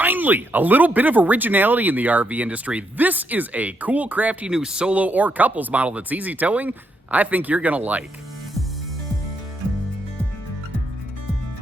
Finally, a little bit of originality in the RV industry. This is a cool, crafty new solo or couples model that's easy towing. I think you're gonna like.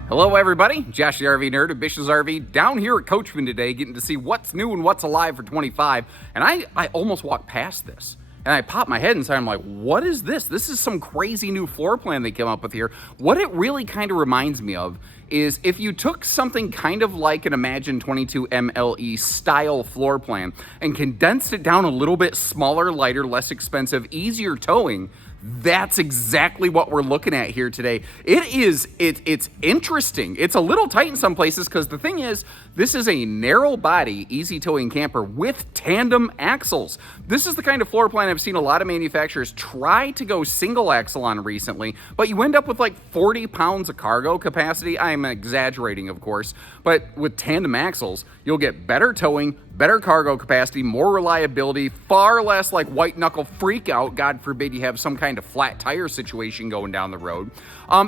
Hello everybody, Josh the RV Nerd of Bish's RV, down here at Coachman today getting to see what's new and what's alive for 25, and I almost walked past this. And I popped my head inside, I'm like, what is this? This is some crazy new floor plan they came up with here. What it really kind of reminds me of is if you took something kind of like an Imagine 22 MLE style floor plan and condensed it down a little bit smaller, lighter, less expensive, easier towing, that's exactly what we're looking at here today. It's interesting. It's a little tight in some places because the thing is, this is a narrow body, easy towing camper with tandem axles. This is the kind of floor plan I've seen a lot of manufacturers try to go single axle on recently, but you end up with like 40 pounds of cargo capacity. I'm exaggerating, of course, but with tandem axles, you'll get better towing, better cargo capacity, more reliability, far less like white knuckle freak out. God forbid you have some kind of flat tire situation going down the road.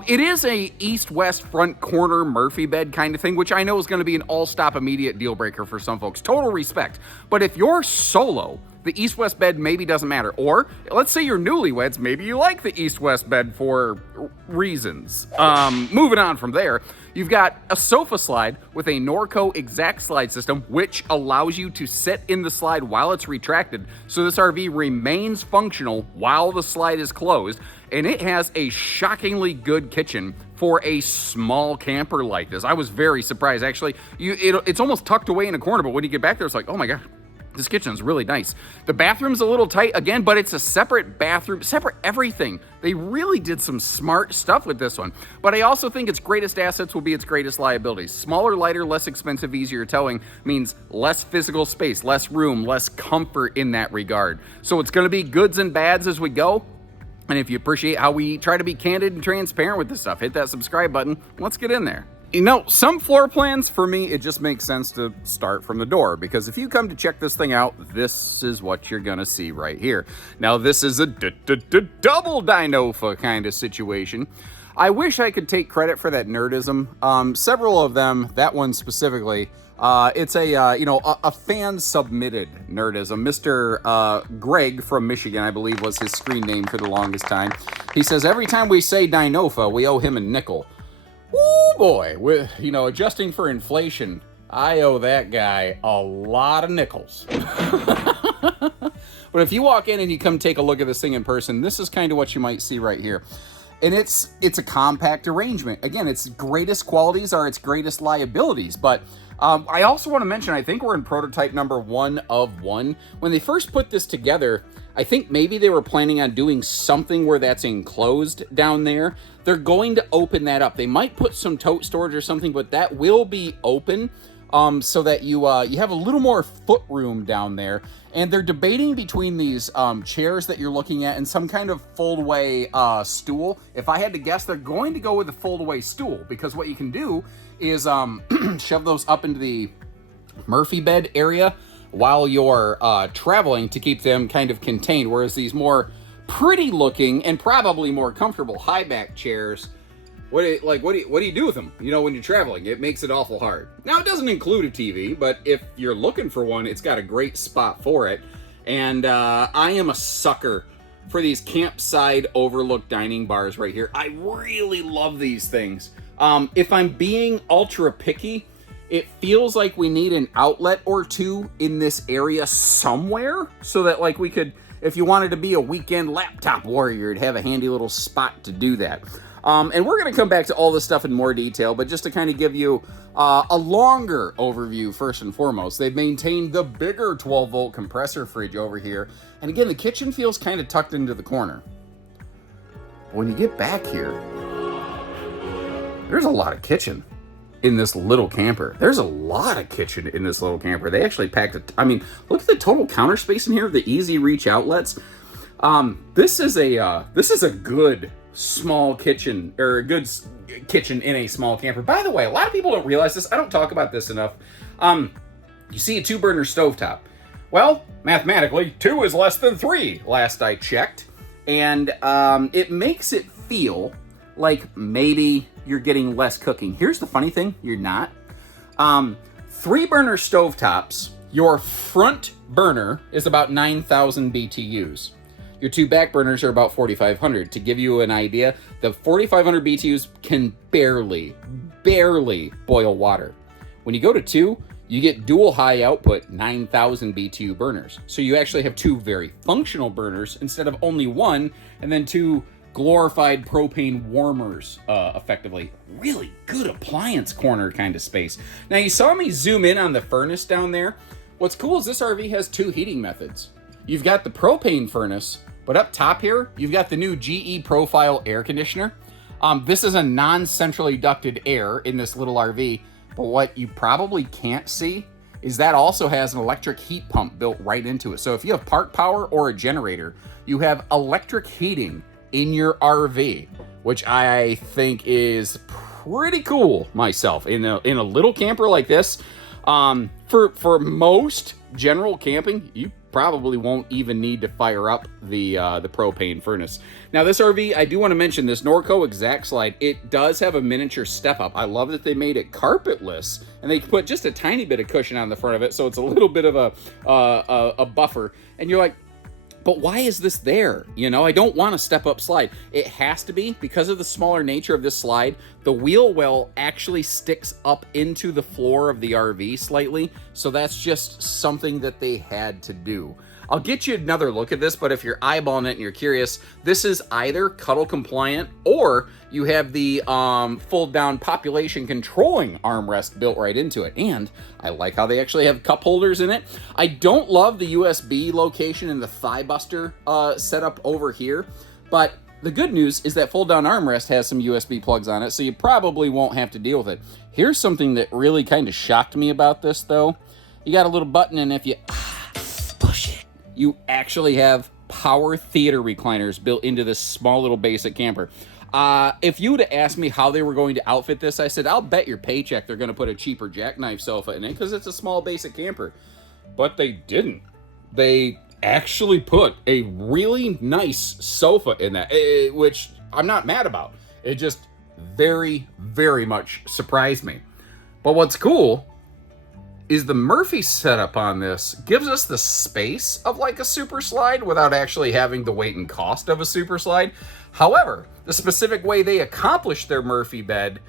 It is a east-west front corner Murphy bed kind of thing, which I know is going to be an all-stop immediate deal breaker for some folks. Total respect. But if you're solo, the east-west bed maybe doesn't matter. Or let's say you're newlyweds, maybe you like the east-west bed for reasons. Moving on from there, you've got a sofa slide with a Norco exact slide system, which allows you to sit in the slide while it's retracted. So this RV remains functional while the slide is closed. And it has a shockingly good kitchen for a small camper like this. I was very surprised. Actually, it's almost tucked away in a corner, but when you get back there, it's like, oh my God, this kitchen's really nice. The bathroom's a little tight again, but it's a separate bathroom, separate everything. They really did some smart stuff with this one. But I also think its greatest assets will be its greatest liabilities. Smaller, lighter, less expensive, easier towing means less physical space, less room, less comfort in that regard. So it's gonna be goods and bads as we go. And if you appreciate how we try to be candid and transparent with this stuff, hit that subscribe button. Let's get in there. You know, some floor plans, for me, it just makes sense to start from the door, because if you come to check this thing out, this is what you're gonna see right here. Now, this is a double dynofa kind of situation. I wish I could take credit for that nerdism. Several of them, that one specifically, it's a fan submitted nerdism. Mr. Greg from Michigan, I believe was his screen name for the longest time. He says, every time we say dynofa, we owe him a nickel. Woo boy, with, adjusting for inflation, I owe that guy a lot of nickels. But if you walk in and you come take a look at this thing in person, this is kind of what you might see right here. And it's a compact arrangement. Again, its greatest qualities are its greatest liabilities. But I also want to mention, I think we're in prototype number 1 of 1. When they first put this together, I think maybe they were planning on doing something where that's enclosed down there. They're going to open that up. They might put some tote storage or something, but that will be open so that you have a little more foot room down there. And they're debating between these chairs that you're looking at and some kind of fold-away stool. If I had to guess, they're going to go with a fold-away stool, because what you can do is shove those up into the Murphy bed area while you're traveling to keep them kind of contained, whereas these more pretty-looking and probably more comfortable high-back chairs, what do you do with them? When you're traveling, it makes it awful hard. Now, it doesn't include a TV, but if you're looking for one, it's got a great spot for it. And I am a sucker for these campside overlook dining bars right here. I really love these things. If I'm being ultra picky, it feels like we need an outlet or two in this area somewhere, so that we could, if you wanted to be a weekend laptop warrior, to have a handy little spot to do that. And we're going to come back to all this stuff in more detail, but just to kind of give you a longer overview, first and foremost, they've maintained the bigger 12-volt compressor fridge over here. And again, the kitchen feels kind of tucked into the corner. When you get back here, there's a lot of kitchen in this little camper. There's a lot of kitchen in this little camper. They actually packed look at the total counter space in here, the easy reach outlets. This is a good small kitchen, or a good kitchen in a small camper. By the way, a lot of people don't realize this. I don't talk about this enough. You see a 2-burner stovetop. Well, mathematically, 2 is less than 3, last I checked. And it makes it feel like maybe you're getting less cooking. Here's the funny thing, you're not. 3 burner stovetops, your front burner is about 9,000 BTUs. Your 2 back burners are about 4,500. To give you an idea, the 4,500 BTUs can barely boil water. When you go to 2, you get dual high output 9,000 BTU burners. So you actually have 2 very functional burners instead of only 1, and then 2 glorified propane warmers, effectively. Really good appliance corner kind of space. Now, you saw me zoom in on the furnace down there. What's cool is this RV has 2 heating methods. You've got the propane furnace, but up top here, you've got the new GE Profile air conditioner. This is a non-centrally ducted air in this little RV, but what you probably can't see is that also has an electric heat pump built right into it. So if you have park power or a generator, you have electric heating in your RV, which I think is pretty cool myself. In a little camper like this, for most general camping, you probably won't even need to fire up the propane furnace. Now, this RV, I do want to mention this Norco Exact Slide. It does have a miniature step up. I love that they made it carpetless, and they put just a tiny bit of cushion on the front of it, so it's a little bit of a buffer. And you're like, but why is this there? You know, I don't want a step-up slide. It has to be because of the smaller nature of this slide. The wheel well actually sticks up into the floor of the RV slightly, so that's just something that they had to do. I'll get you another look at this, but if you're eyeballing it and you're curious, this is either cuddle compliant or you have the fold down population controlling armrest built right into it. And I like how they actually have cup holders in it. I don't love the USB location and the thigh buster setup over here, but the good news is that fold down armrest has some USB plugs on it, so you probably won't have to deal with it. Here's something that really kind of shocked me about this though. You got a little button, and if you push it, you actually have power theater recliners built into this small little basic camper. If you would have asked me how they were going to outfit this, I said, I'll bet your paycheck they're going to put a cheaper jackknife sofa in it because it's a small basic camper. But they didn't. They actually put a really nice sofa in that, which I'm not mad about. It just very much surprised me. But what's cool is the Murphy setup on this gives us the space of like a super slide without actually having the weight and cost of a super slide. However, the specific way they accomplish their Murphy bed,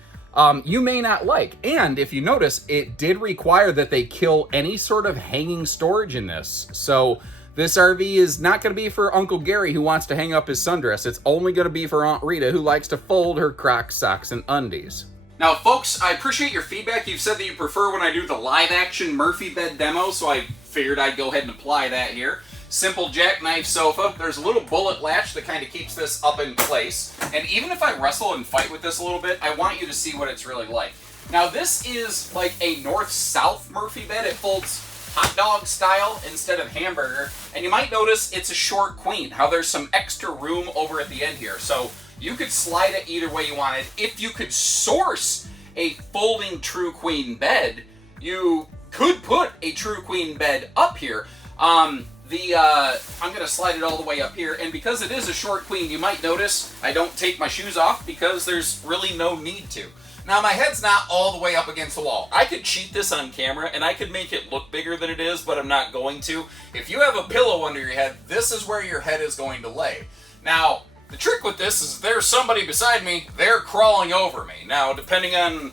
you may not like. And if you notice, it did require that they kill any sort of hanging storage in this. So this RV is not going to be for Uncle Gary who wants to hang up his sundress. It's only going to be for Aunt Rita who likes to fold her Crocs, socks, and undies. Now, folks, I appreciate your feedback. You've said that you prefer when I do the live-action Murphy bed demo, so I figured I'd go ahead and apply that here. Simple jackknife sofa. There's a little bullet latch that kind of keeps this up in place. And even if I wrestle and fight with this a little bit, I want you to see what it's really like. Now, this is like a north-south Murphy bed. It folds hot dog style instead of hamburger. And you might notice it's a short queen, how there's some extra room over at the end here. So you could slide it either way you wanted. If you could source a folding true queen bed, you could put a true queen bed up here. I'm going to slide it all the way up here, and because it is a short queen, you might notice I don't take my shoes off because there's really no need to. Now, my head's not all the way up against the wall. I could cheat this on camera, and I could make it look bigger than it is, but I'm not going to. If you have a pillow under your head, this is where your head is going to lay. Now, the trick with this is there's somebody beside me, they're crawling over me. Now, depending on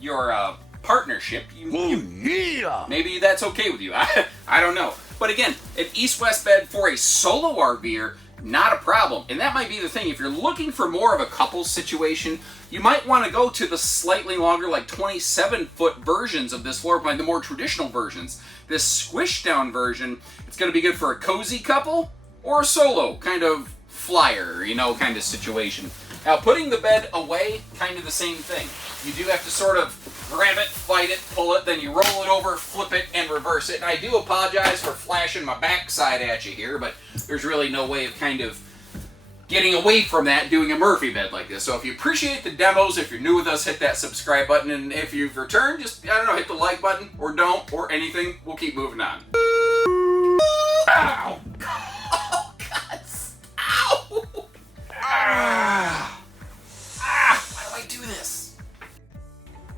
your partnership, maybe that's okay with you. I don't know. But again, an east-west bed for a solo RVer, not a problem. And that might be the thing. If you're looking for more of a couples situation, you might want to go to the slightly longer, like 27-foot versions of this floor plan, the more traditional versions. This squish-down version, it's going to be good for a cozy couple or a solo kind of flyer, you know, kind of situation. Now, putting the bed away, kind of the same thing. You do have to sort of grab it, fight it, pull it, then you roll it over, flip it, and reverse it. And I do apologize for flashing my backside at you here, but there's really no way of kind of getting away from that doing a Murphy bed like this. So if you appreciate the demos, if you're new with us, hit that subscribe button. And if you've returned, just, I don't know, hit the like button, or don't, or anything. We'll keep moving on. Ow! Oh, God. Ow! Why do I do this?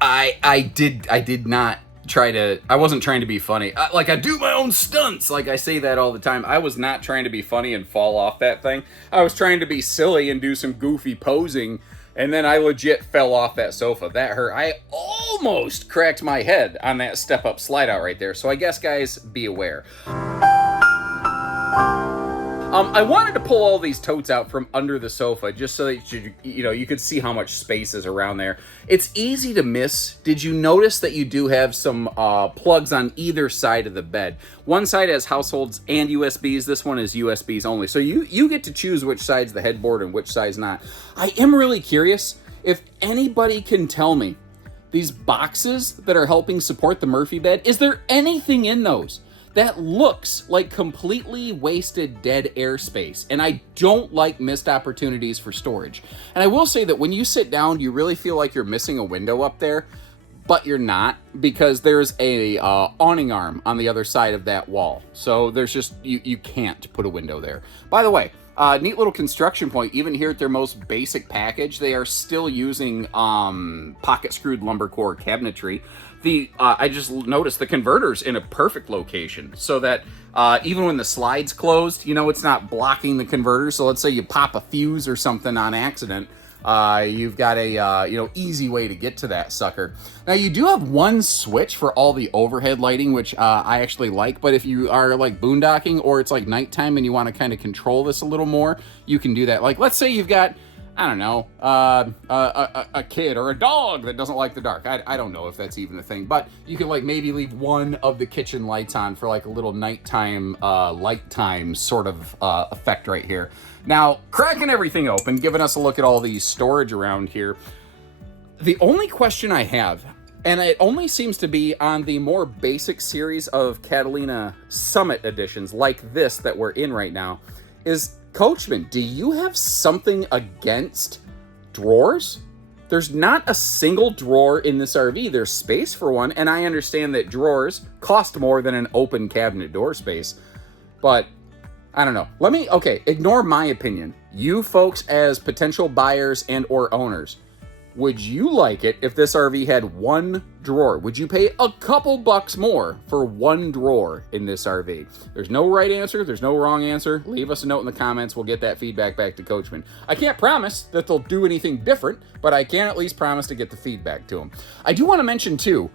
I did not I wasn't trying to be funny. I do my own stunts. Like I say that all the time. I was not trying to be funny and fall off that thing. I was trying to be silly and do some goofy posing. And then I legit fell off that sofa. That hurt. I almost cracked my head on that step up slide out right there. So I guess, guys, be aware. I wanted to pull all these totes out from under the sofa just so that you could see how much space is around there. It's easy to miss. Did you notice that you do have some plugs on either side of the bed? One side has households and USBs. This one is USBs only. So you get to choose which side's the headboard and which side's not. I am really curious if anybody can tell me these boxes that are helping support the Murphy bed, is there anything in those that looks like completely wasted dead airspace? And I don't like missed opportunities for storage. And I will say that when you sit down, you really feel like you're missing a window up there, but you're not, because there's a awning arm on the other side of that wall. So there's just, you can't put a window there. By the way, neat little construction point. Even here at their most basic package, they are still using pocket screwed lumber core cabinetry. I just noticed the converter's in a perfect location so that even when the slide's closed, it's not blocking the converter. So let's say you pop a fuse or something on accident, you've got a easy way to get to that sucker. Now you do have one switch for all the overhead lighting, which I actually like. But if you are like boondocking or it's like nighttime and you want to kind of control this a little more, you can do that. Like let's say you've got, I don't know, a kid or a dog that doesn't like the dark. I don't know if that's even a thing, but you can like maybe leave one of the kitchen lights on for like a little nighttime light time sort of effect right here. Now, cracking everything open, giving us a look at all the storage around here. The only question I have, and it only seems to be on the more basic series of Catalina Summit editions like this that we're in right now, is Coachman, do you have something against drawers? There's not a single drawer in this RV. There's space for one, and I understand that drawers cost more than an open cabinet door space, but I don't know. Ignore my opinion. You folks as potential buyers and or owners, would you like it if this RV had one drawer? Would you pay a couple bucks more for one drawer in this RV? There's no right answer. There's no wrong answer. Leave us a note in the comments. We'll get that feedback back to Coachman. I can't promise that they'll do anything different, but I can at least promise to get the feedback to them. I do want to mention too,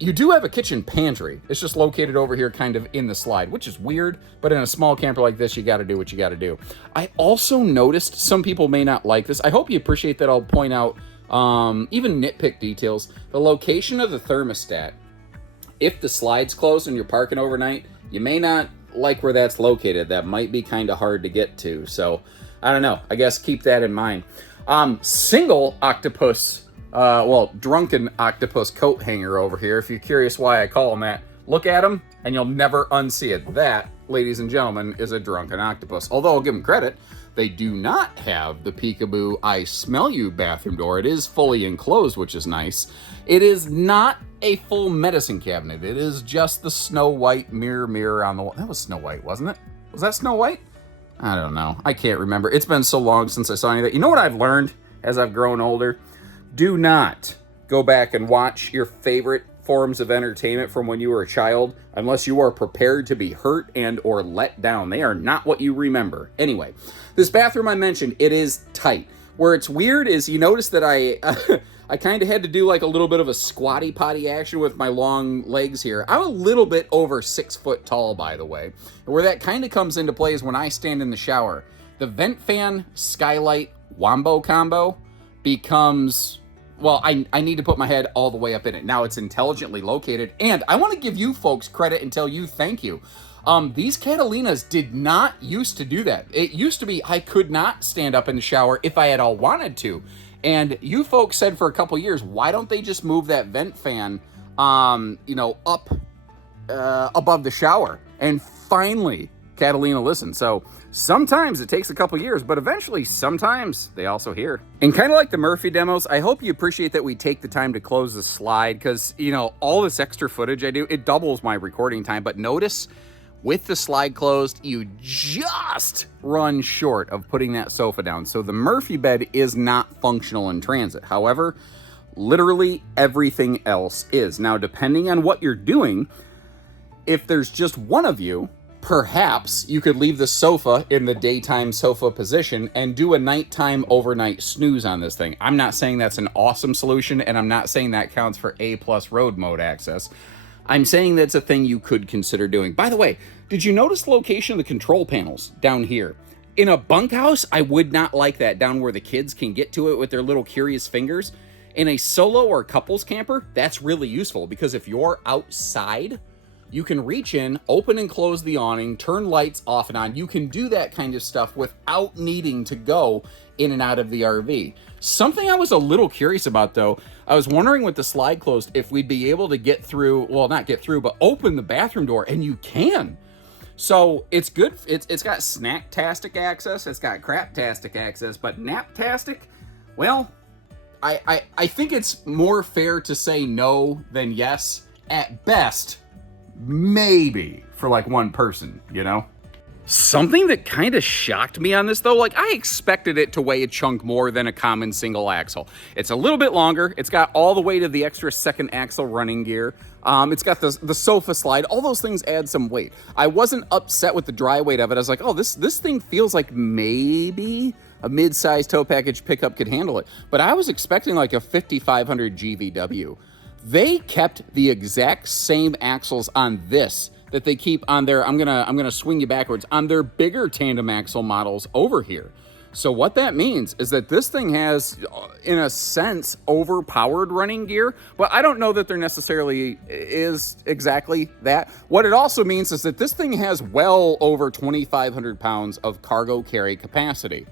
you do have a kitchen pantry. It's just located over here kind of in the slide, which is weird, but in a small camper like this, you got to do what you got to do. I also noticed some people may not like this. I hope you appreciate that I'll point out even nitpick details. The location of the thermostat. If the slide's closed and you're parking overnight, you may not like where that's located. That might be kind of hard to get to. So I don't know. I guess keep that in mind. Single octopus, drunken octopus coat hanger over here. If you're curious why I call them that, look at them and you'll never unsee it. That, ladies and gentlemen, is a drunken octopus. Although I'll give them credit, they do not have the peekaboo I smell you bathroom door. It is fully enclosed, which is nice. It is not a full medicine cabinet. It is just the Snow White mirror on the wall. That was Snow White, wasn't it? Was that Snow White? I don't know. I can't remember. It's been so long since I saw any of that. You know what I've learned as I've grown older? Do not go back and watch your favorite forms of entertainment from when you were a child unless you are prepared to be hurt and or let down. They are not what you remember. Anyway, this bathroom I mentioned, it is tight. Where it's weird is you notice that I kind of had to do like a little bit of a squatty potty action with my long legs here. I'm a little bit over 6 foot tall, by the way. And where that kind of comes into play is when I stand in the shower. The vent fan skylight wombo combo becomes, well, I need to put my head all the way up in it. Now it's intelligently located, and I want to give you folks credit and tell you thank you. These Catalinas did not used to do that. It used to be I could not stand up in the shower if I had all wanted to. And you folks said for a couple years, why don't they just move that vent fan, up above the shower? And finally, Catalina listened. So sometimes it takes a couple years, but eventually, sometimes they also hear. And kind of like the Murphy demos, I hope you appreciate that we take the time to close the slide because, all this extra footage I do, it doubles my recording time. But notice, with the slide closed, you just run short of putting that sofa down. So the Murphy bed is not functional in transit. However, Literally everything else is. Now, depending on what you're doing, if there's just one of you, perhaps you could leave the sofa in the daytime sofa position and do a nighttime overnight snooze on this thing. I'm not saying that's an awesome solution, and I'm not saying that counts for A+ road mode access. I'm saying that's a thing you could consider doing. By the way, did you notice the location of the control panels down here? In a bunkhouse, I would not like that, down where the kids can get to it with their little curious fingers. In a solo or couples camper, that's really useful, because if you're outside, you can reach in, open and close the awning, turn lights off and on. You can do that kind of stuff without needing to go in and out of the RV. Something I was a little curious about, though, I was wondering with the slide closed if we'd be able to get through, well, not get through, but open the bathroom door, and you can. So it's good. It's got snack-tastic access, it's got crap-tastic access, but nap-tastic, well, I think it's more fair to say no than yes. At best, maybe for like one person, you know? Something that kind of shocked me on this, though, like I expected it to weigh a chunk more than a common single axle. It's a little bit longer. It's got all the weight of the extra second axle running gear. It's got the sofa slide. All those things add some weight. I wasn't upset with the dry weight of it. I was like, oh, this thing feels like maybe a mid-sized tow package pickup could handle it. But I was expecting like a 5500 GVW. They kept the exact same axles on this that they keep on their, I'm gonna swing you backwards, on their bigger tandem axle models over here. So what that means is that this thing has, in a sense, overpowered running gear, but I don't know that there necessarily is exactly that. What it also means is that this thing has well over 2,500 pounds of cargo carry capacity.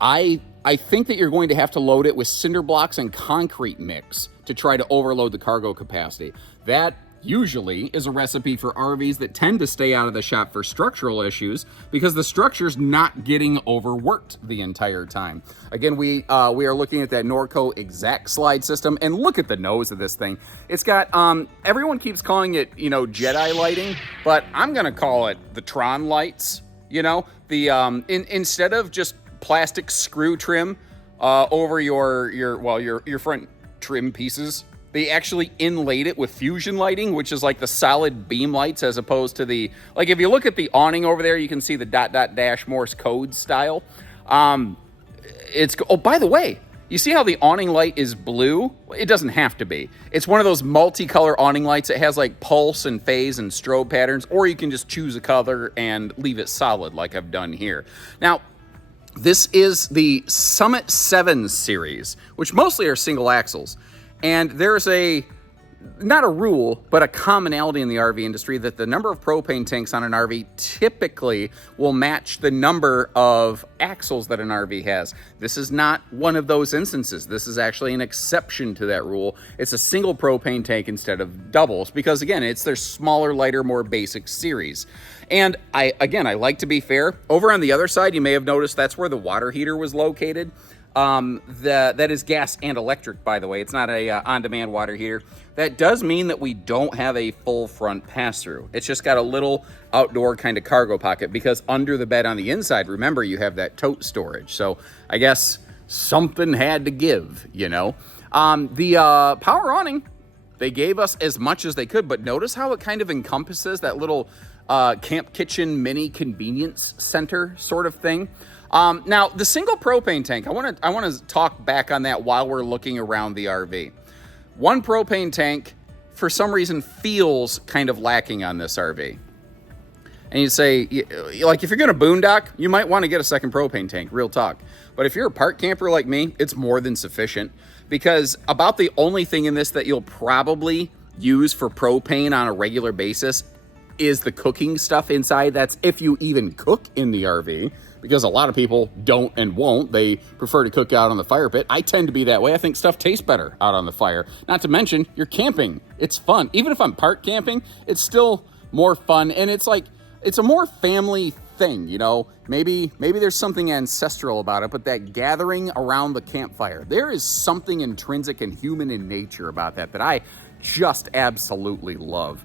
I think that you're going to have to load it with cinder blocks and concrete mix to try to overload the cargo capacity. That usually is a recipe for RVs that tend to stay out of the shop for structural issues because the structure's not getting overworked the entire time. Again, we are looking at that Norco Exact slide system, and look at the nose of this thing. It's got, everyone keeps calling it, Jedi lighting, but I'm gonna call it the Tron lights, the, instead of just plastic screw trim over your front trim pieces, they actually inlaid it with fusion lighting, which is like the solid beam lights as opposed to the, like if you look at the awning over there, you can see the ... dash Morse code style. Oh, by the way, you see how the awning light is blue? It doesn't have to be. It's one of those multicolor awning lights. It has like pulse and phase and strobe patterns, or you can just choose a color and leave it solid like I've done here. Now, this is the Summit 7 series, which mostly are single axles. And there's not a rule, but a commonality in the RV industry that the number of propane tanks on an RV typically will match the number of axles that an RV has. This is not one of those instances. This is actually an exception to that rule. It's a single propane tank instead of doubles because, again, it's their smaller, lighter, more basic series. And I like to be fair. Over on the other side, you may have noticed that's where the water heater was located. That is gas and electric, by the way. It's not a on-demand water heater. That does mean that we don't have a full front pass-through. It's just got a little outdoor kind of cargo pocket because under the bed on the inside, remember, you have that tote storage. So I guess something had to give, The power awning, they gave us as much as they could, but notice how it kind of encompasses that little camp kitchen mini convenience center sort of thing. Now, the single propane tank, I want to talk back on that while we're looking around the RV. One propane tank, for some reason, feels kind of lacking on this RV. And you say, like, if you're going to boondock, you might want to get a second propane tank, real talk. But if you're a park camper like me, it's more than sufficient because about the only thing in this that you'll probably use for propane on a regular basis is the cooking stuff inside. That's if you even cook in the RV, because a lot of people don't and won't. They prefer to cook out on the fire pit. I tend to be that way. I think stuff tastes better out on the fire. Not to mention, you're camping. It's fun. Even if I'm park camping, it's still more fun. And it's a more family thing, Maybe there's something ancestral about it, but that gathering around the campfire, there is something intrinsic and human in nature about that I just absolutely love.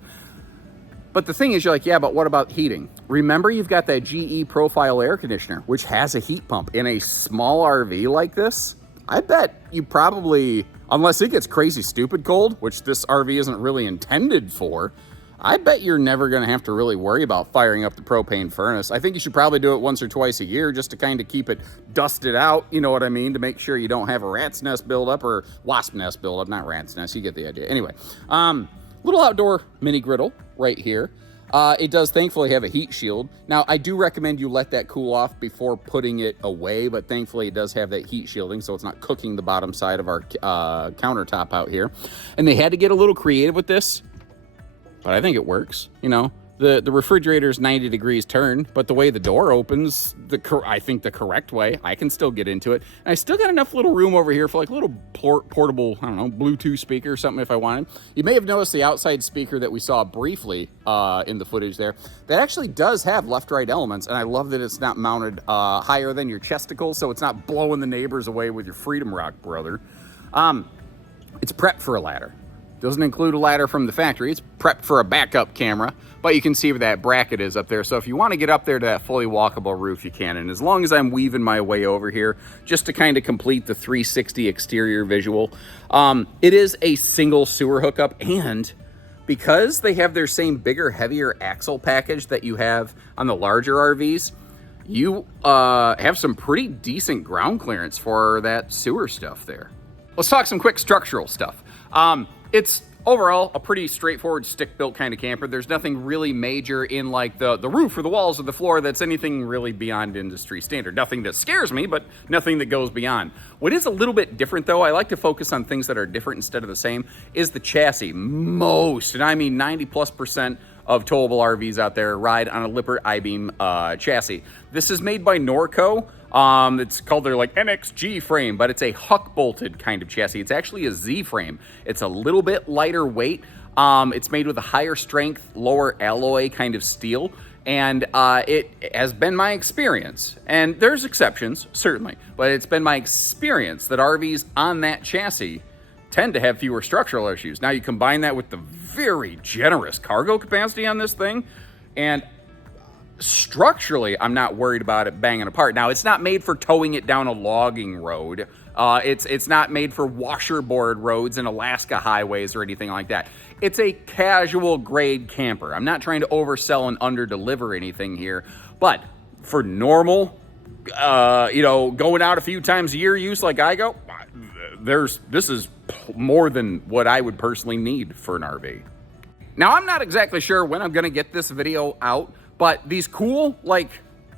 But the thing is, you're like, yeah, but what about heating? Remember, you've got that GE Profile air conditioner, which has a heat pump. In a small RV like this, I bet you probably unless it gets crazy stupid cold, which this RV isn't really intended for, I bet you're never going to have to really worry about firing up the propane furnace. I think you should probably do it once or twice a year just to kind of keep it dusted out, you know what I mean, to make sure you don't have a rat's nest buildup or wasp nest buildup, not rat's nest, you get the idea. Anyway, little outdoor mini griddle right here. It does thankfully have a heat shield. Now, I do recommend you let that cool off before putting it away, but thankfully it does have that heat shielding, so it's not cooking the bottom side of our countertop out here. And they had to get a little creative with this, but I think it works. You know, the refrigerator's 90 degrees turn, but the way the door opens, I think the correct way, I can still get into it. And I still got enough little room over here for like a little portable, I don't know, Bluetooth speaker or something if I wanted. You may have noticed the outside speaker that we saw briefly in the footage there. That actually does have left-right elements, and I love that it's not mounted higher than your chesticles, so it's not blowing the neighbors away with your Freedom Rock, brother. It's prepped for a ladder. Doesn't include a ladder from the factory. It's prepped for a backup camera, but you can see where that bracket is up there. So if you want to get up there to that fully walkable roof, you can. And as long as I'm weaving my way over here, just to kind of complete the 360 exterior visual, it is a single sewer hookup. And because they have their same bigger, heavier axle package that you have on the larger RVs, you have some pretty decent ground clearance for that sewer stuff there. Let's talk some quick structural stuff. It's overall a pretty straightforward stick-built kind of camper. There's nothing really major in like the roof or the walls or the floor that's anything really beyond industry standard. Nothing that scares me, but nothing that goes beyond. What is a little bit different though, I like to focus on things that are different instead of the same, is the chassis. Most, and I mean 90+% of towable RVs out there ride on a Lippert I-beam chassis. This is made by Norco. It's called their like NXG frame, but it's a huck bolted kind of chassis. It's actually a Z frame. It's a little bit lighter weight. It's made with a higher strength, lower alloy kind of steel. And it has been my experience, and there's exceptions, certainly, but it's been my experience that RVs on that chassis tend to have fewer structural issues. Now you combine that with the very generous cargo capacity on this thing, and structurally, I'm not worried about it banging apart. Now, it's not made for towing it down a logging road. It's not made for washerboard roads and Alaska highways or anything like that. It's a casual grade camper. I'm not trying to oversell and underdeliver anything here, but for normal, going out a few times a year use like I go, this is more than what I would personally need for an RV. Now, I'm not exactly sure when I'm gonna get this video out, but these cool, like,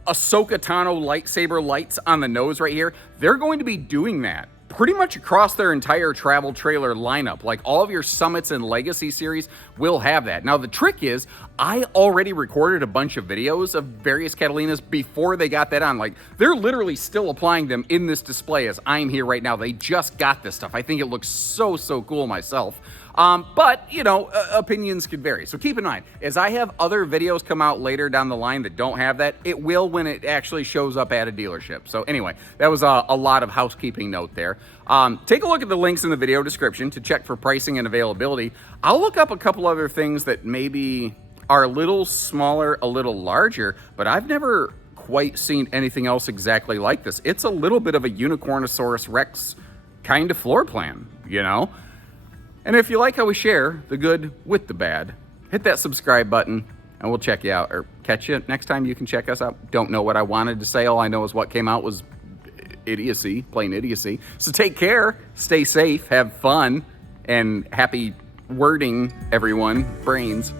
Ahsoka Tano lightsaber lights on the nose right here, they're going to be doing that pretty much across their entire travel trailer lineup. Like, all of your Summits and Legacy series will have that. Now, the trick is, I already recorded a bunch of videos of various Catalinas before they got that on. Like, they're literally still applying them in this display as I'm here right now. They just got this stuff. I think it looks so cool myself. But, opinions could vary. So keep in mind, as I have other videos come out later down the line that don't have that, it will when it actually shows up at a dealership. So anyway, that was a lot of housekeeping note there. Take a look at the links in the video description to check for pricing and availability. I'll look up a couple other things that maybe are a little smaller, a little larger, but I've never quite seen anything else exactly like this. It's a little bit of a Unicornosaurus Rex kind of floor plan, And if you like how we share the good with the bad, hit that subscribe button and we'll check you out, or catch you next time you can check us out. Don't know what I wanted to say. All I know is what came out was idiocy, plain idiocy. So take care, stay safe, have fun, and happy wording, everyone. Brains.